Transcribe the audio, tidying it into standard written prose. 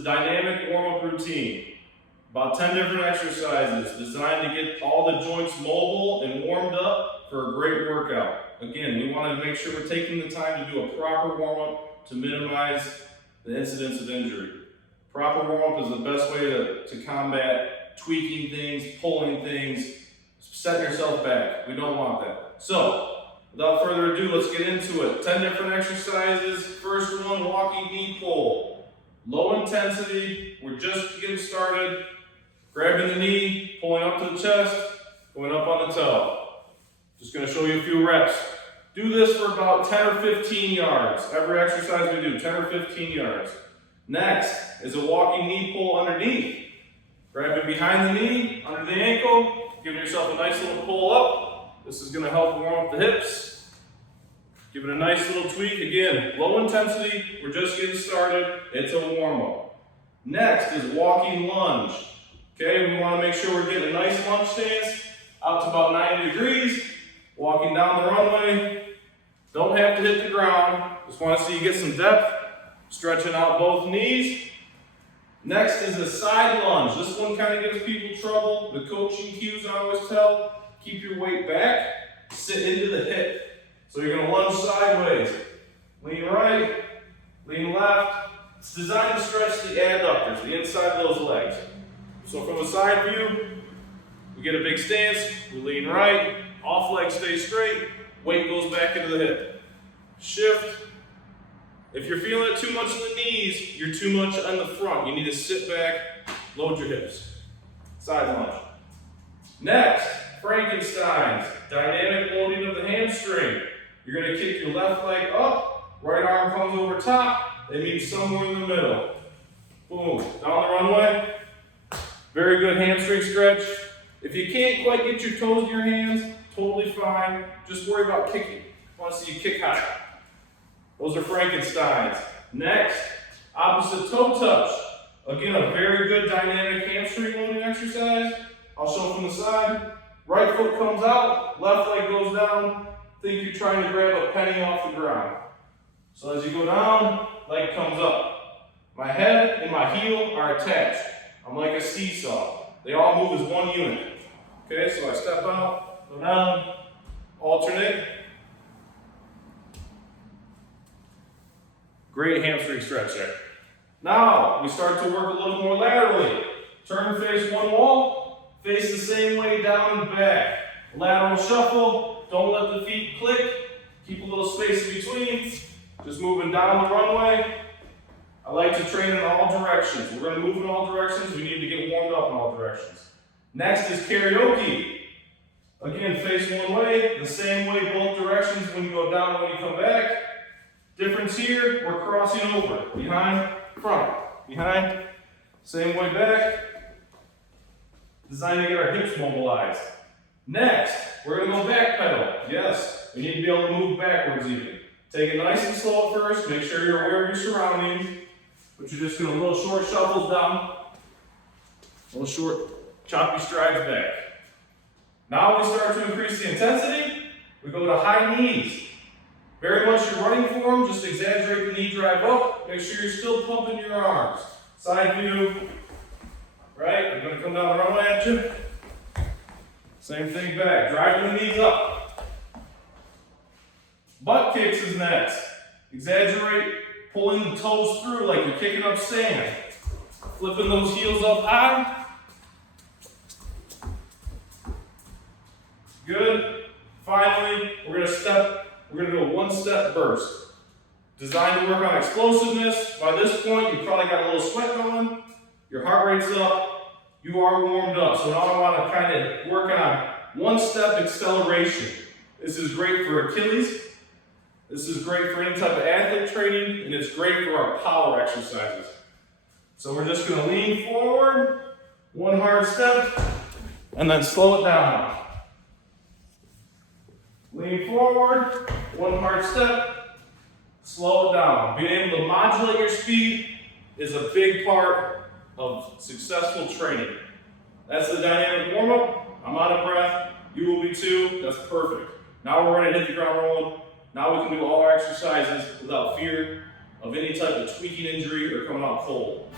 a dynamic warm-up routine. About 10 different exercises designed to get all the joints mobile and warmed up for a great workout. Again, we want to make sure we're taking the time to do a proper warm-up to minimize the incidence of injury. Proper warm-up is the best way to combat tweaking things, pulling things, setting yourself back. We don't want that. So, without further ado, let's get into it. 10 different exercises. First one, walking knee pull. Low intensity, we're just getting started. Grabbing the knee, pulling up to the chest, going up on the toe. Just going to show you a few reps. Do this for about 10 or 15 yards. Every exercise we do, 10 or 15 yards. Next is a walking knee pull underneath. Grabbing behind the knee, under the ankle, giving yourself a nice little pull up. This is going to help warm up the hips. Give it a nice little tweak. Again, low intensity, we're just getting started. It's a warm up. Next is walking lunge. Okay, we want to make sure we're getting a nice lunge stance out to about 90 degrees. Walking down the runway. Don't have to hit the ground. Just want to see you get some depth. Stretching out both knees. Next is a side lunge. This one kind of gives people trouble. The coaching cues I always tell, keep your weight back, sit into the hip. So you're going to lunge sideways. Lean right, lean left. It's designed to stretch the adductors, the inside of those legs. So from a side view, we get a big stance, we lean right, off leg stays straight, weight goes back into the hip. Shift. If you're feeling it too much in the knees, you're too much on the front. You need to sit back, load your hips. Side lunge. Next, Frankenstein's, dynamic loading of the hamstring. You're going to kick your left leg up, right arm comes over top, that means somewhere in the middle. Boom, down the runway. Very good hamstring stretch. If you can't quite get your toes to your hands, totally fine. Just worry about kicking. I want to see you kick high. Those are Frankensteins. Next, opposite toe touch. Again, a very good dynamic hamstring loading exercise. I'll show from the side. Right foot comes out, left leg goes down. Think you're trying to grab a penny off the ground. So as you go down, leg comes up. My head and my heel are attached. I'm like a seesaw. They all move as one unit. Okay, so I step out, go down, alternate. Great hamstring stretch there. Now, we start to work a little more laterally. Turn and face one wall, face the same way down and back. Lateral shuffle, don't let the feet click. Keep a little space in between. Just moving down the runway. I like to train in all directions. We're going to move in all directions. We need to get warmed up in all directions. Next is karaoke. Again, face one way, the same way both directions when you go down and when you come back. Difference here, we're crossing over. Behind, front. Behind, same way back. Designed to get our hips mobilized. Next, we're going to go back pedal. Yes, we need to be able to move backwards even. Take it nice and slow at first. Make sure you're aware of your surroundings. But you're just going to little short shuffles down. Little short choppy strides back. Now we start to increase the intensity. We go to high knees. Very much you're running for them. Just exaggerate the knee drive up. Make sure you're still pumping your arms. Side view. Right? I'm going to come down the runway at you. Same thing back. Driving the knees up. Butt kicks is next. Exaggerate pulling the toes through like you're kicking up sand. Flipping those heels up high. Good. Finally, we're going to do a one-step burst. Designed to work on explosiveness. By this point, you've probably got a little sweat going. Your heart rate's up. You are warmed up. So now I want to kind of work on one-step acceleration. This is great for Achilles. This is great for any type of athlete training, and it's great for our power exercises. So we're just going to lean forward, one hard step, and then slow it down. Lean forward, one hard step, slow it down. Being able to modulate your speed is a big part of successful training. That's the dynamic warm-up. I'm out of breath. You will be too. That's perfect. Now we're ready to hit the ground rolling. Now we can do all our exercises without fear of any type of tweaking injury or coming out cold.